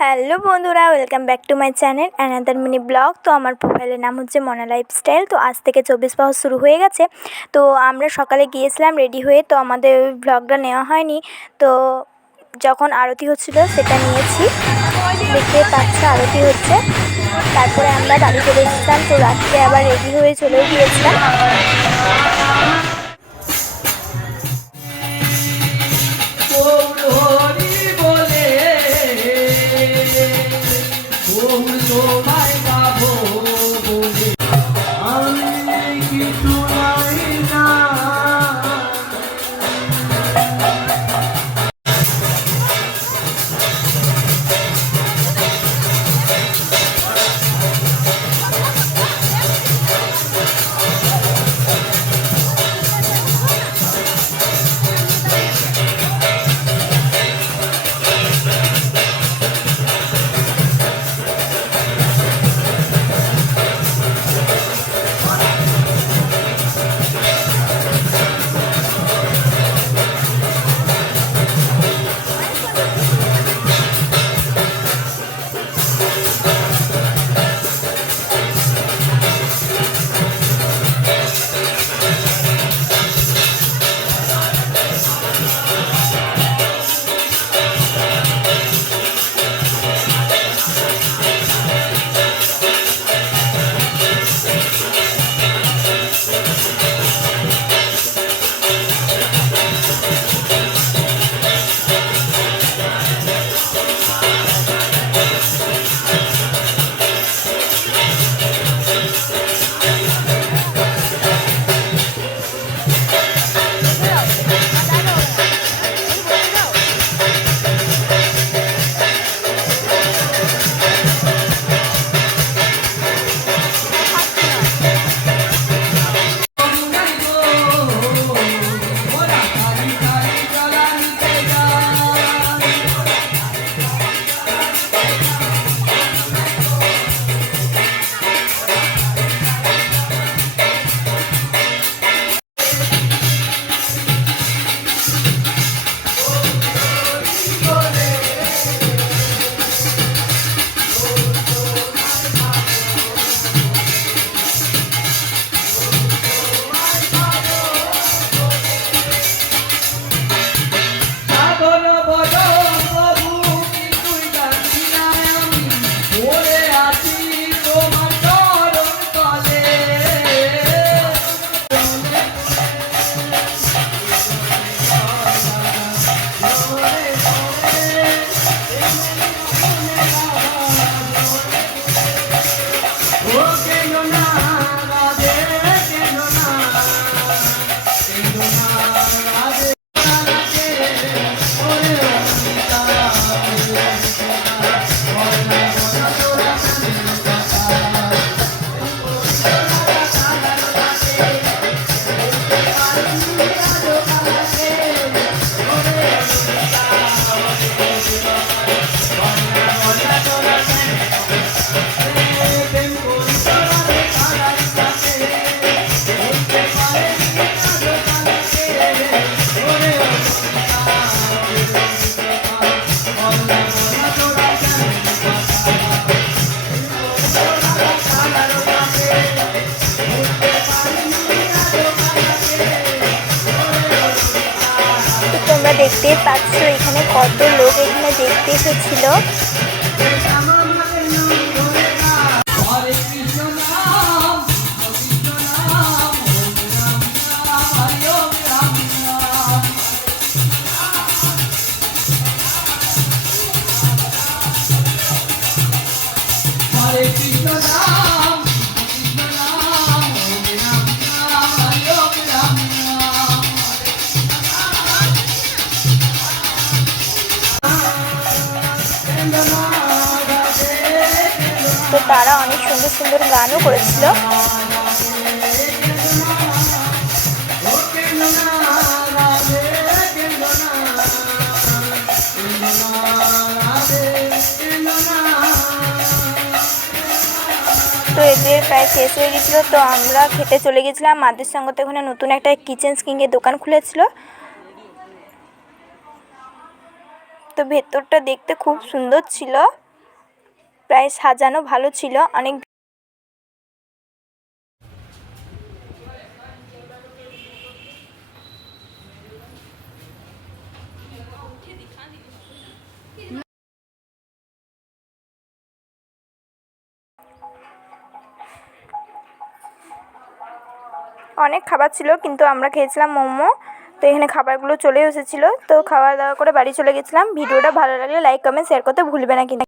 Hello বন্ধুরা, welcome back to my channel another mini blog. তো আমার প্রোফাইলের নাম হচ্ছে মনা লাইফস্টাইল। তো আজ থেকে 24 প্রহর শুরু হয়ে গেছে। তো আমরা সকালে গিয়েছিলাম রেডি হয়ে, তো আমাদের ওই ব্লগটা নেওয়া হয়নি। তো যখন আরতি হচ্ছিলো সেটা নিয়েছি, দেখতে পাচ্ছি আরতি হচ্ছে। তারপরে আমরা বাড়ি চলে এসেছিলাম। তো রাত্রে আবার রেডি হয়ে চলেও গিয়েছিলাম। তোমরা দেখতেই পাচ্ছ এখানে কত লোক এখানে দেখতে এসেছিল। তো তারা অনেক সুন্দর সুন্দর গানও করেছিল। তো এদের প্রায় শেষ হয়ে গেছিলো। তো আমরা খেতে চলে গেছিলাম। মাদের সঙ্গে তো এখানে নতুন একটা কিচেন কিংয়ের দোকান খুলেছিল। তো ভেতরটা দেখতে খুব সুন্দর ছিল। প্রায় সাজানো ভালো ছিল, অনেক অনেক খাবার ছিল, কিন্তু আমরা খেয়েছিলাম মোমো। তো এখানে খাবারগুলো চলে এসেছিলো, তো খাওয়া দাওয়া করে বাড়ি চলে গেছিলাম। ভিডিওটা ভালো লাগলে লাইক কমেন্ট শেয়ার করতে ভুলবে না কিন্তু।